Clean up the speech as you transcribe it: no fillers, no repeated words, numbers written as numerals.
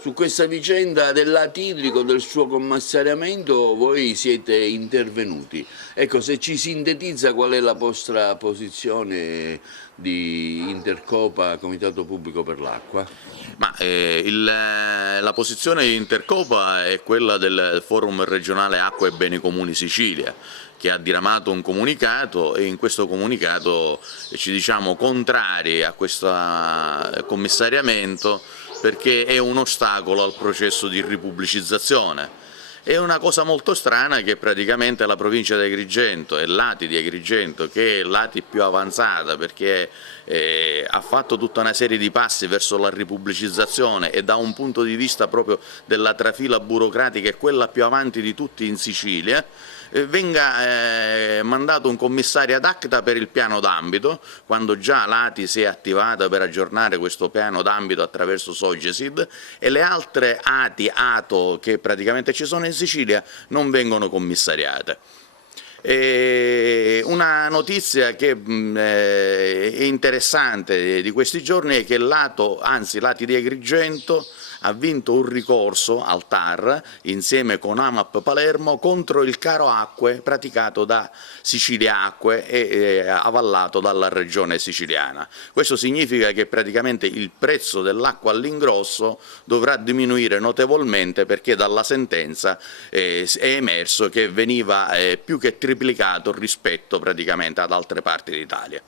Su questa vicenda del lato idrico, del suo commissariamento, voi siete intervenuti. Ecco, se ci sintetizza qual è la vostra posizione di Intercopa, Comitato Pubblico per l'Acqua? La posizione di Intercopa è quella del Forum regionale Acqua e Beni Comuni Sicilia, che ha diramato un comunicato e in questo comunicato ci diciamo contrari a questo commissariamento perché è un ostacolo al processo di ripubblicizzazione. È una cosa molto strana che praticamente la provincia di Agrigento e Lati di Agrigento, che è Lati più avanzata perché ha fatto tutta una serie di passi verso la ripubblicizzazione e da un punto di vista proprio della trafila burocratica è quella più avanti di tutti in Sicilia, venga mandato un commissario ad acta per il piano d'ambito, quando già Lati si è attivata per aggiornare questo piano d'ambito attraverso Sogesid e le altre ATO che praticamente ci sono in Sicilia non vengono commissariate. Una notizia che è interessante di questi giorni è che Lati di Agrigento ha vinto un ricorso al TAR insieme con AMAP Palermo contro il caro acque praticato da Sicilia Acque e avallato dalla regione siciliana. Questo significa che praticamente il prezzo dell'acqua all'ingrosso dovrà diminuire notevolmente perché dalla sentenza è emerso che veniva più che triplicato rispetto praticamente ad altre parti d'Italia.